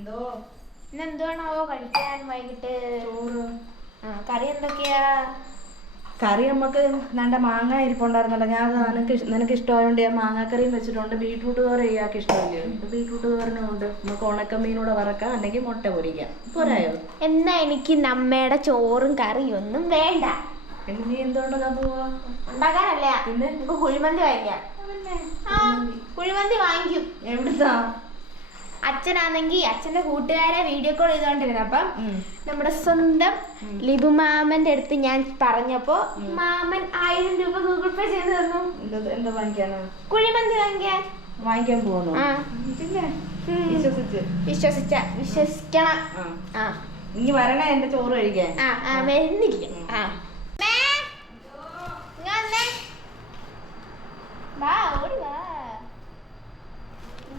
എന്തോ? ഇന്ന് എന്തുവാണാവോ കഴിക്കാൻ വൈകിട്ട്? ചോറ്. ആ കറി എന്തൊക്കെയാ? കറി നമുക്ക് നല്ല മാങ്ങ ഇരിപ്പുണ്ടായിരുന്നല്ലോ. ഞാൻ നിനക്ക് ഇഷ്- നിനക്ക് ഇഷ്ടമായതുകൊണ്ട് ഞാൻ മാങ്ങാക്കറിയും വെച്ചിട്ടുണ്ട്. ബീട്രൂട്ട് തോര ഇയാൾക്ക് ഇഷ്ടമല്ലേ? ബീട്രൂട്ട് തോരനും ഉണ്ട്. നമുക്ക് ഉണക്കമീനൂടെ വറക്കാം അല്ലെങ്കിൽ മുട്ട പൊരിക്കാം. പോരായോ? എന്നാ എനിക്ക് നമ്മയുടെ ചോറും കറിയും ഒന്നും വേണ്ട. പിന്നെ നീ എന്തുകൊണ്ടാ പോവാ? ഉണ്ടാക്കാനല്ല. പിന്നെ? നമുക്ക് കുഴിമന്തി വാങ്ങിക്കാം. ആ കുഴിമന്തി വാങ്ങിക്കും. എവിടുന്നാ? അച്ഛനാണെങ്കിൽ അച്ഛന്റെ കൂട്ടുകാരെ വീഡിയോ കോൾ ചെയ്തോണ്ടിരുന്നു. അപ്പം നമ്മുടെ സ്വന്തം ലിബു മാമന്റെ അടുത്ത് ഞാൻ പറഞ്ഞപ്പോ മാമൻ ആയിരം രൂപ ഗൂഗിൾ പേ ചെയ്ത് തന്നു. എന്താ വാങ്ങിക്കാനാ? കുഴിമന്തി വാങ്ങിക്കാൻ. വാങ്ങിക്കാൻ പോകുന്നു. വിശ്വസിച്ച്. വിശ്വസിക്കണം. ഇനി വരണേ എന്റെ ചോറ് കഴിക്കാൻ. വരുന്നില്ല. ആ.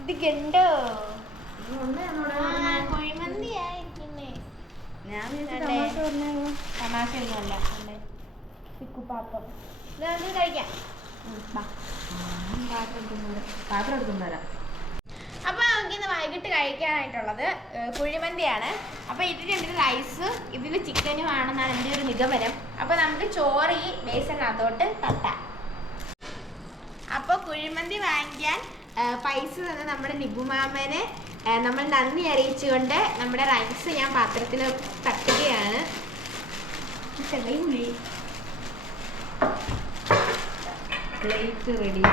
ഇത് കണ്ടോ പാത്രം. നമുക്ക് വരാം. അപ്പോൾ നമുക്കിന്ന് വൈകിട്ട് കഴിക്കാനായിട്ടുള്ളത് കുഴിമന്തിയാണ്. അപ്പൊ ഇതിൽ റൈസ് ഇതിൽ ചിക്കനും ആണെന്നാണ് എന്റെ ഒരു നിഗമനം. അപ്പൊ നമുക്ക് ചോറി ഈ ബേസനകത്തോട്ട് തട്ട. അപ്പൊ കുഴിമന്തി വാങ്ങിക്കാൻ പൈസ തന്നെ നമ്മുടെ നിബുമാമനെ ഏഹ്, നമ്മൾ നന്ദി അറിയിച്ചുകൊണ്ട് നമ്മുടെ റൈസ് ഞാൻ പാത്രത്തിൽ തട്ടുകയാണ് പ്ലേറ്റ് റെഡി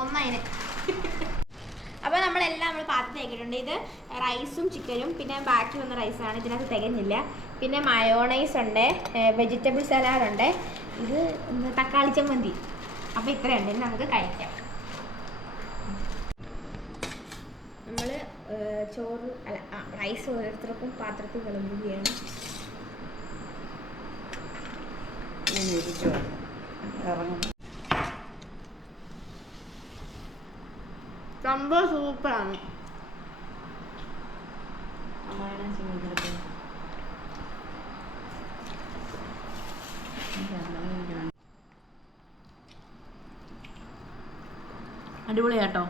ഒന്നതിന് അപ്പൊ നമ്മളെല്ലാം നമ്മൾ പാത്രം തേക്കിട്ടുണ്ട് ഇത് റൈസും ചിക്കനും പിന്നെ ബാക്കി വന്ന റൈസാണ് ഇതിനകത്ത് തികഞ്ഞില്ല. പിന്നെ മയോണൈസ് ഉണ്ട് വെജിറ്റബിൾ സലാഡ് ഉണ്ട്. ഇത് തക്കാളി ചമ്മന്തി. അപ്പൊ ഇത്രയുണ്ട്. ഇനി നമുക്ക് കഴിക്കാം. നമ്മൾ ചോറ് അല്ല ആ റൈസ് ഓരോരുത്തർക്കും പാത്രത്തിൽ വിളമ്പുകയാണ്. ചോറ്. ഇറങ്ങും. സംഭവം സൂപ്പറാണ്. അടിപൊളിയാട്ടോ.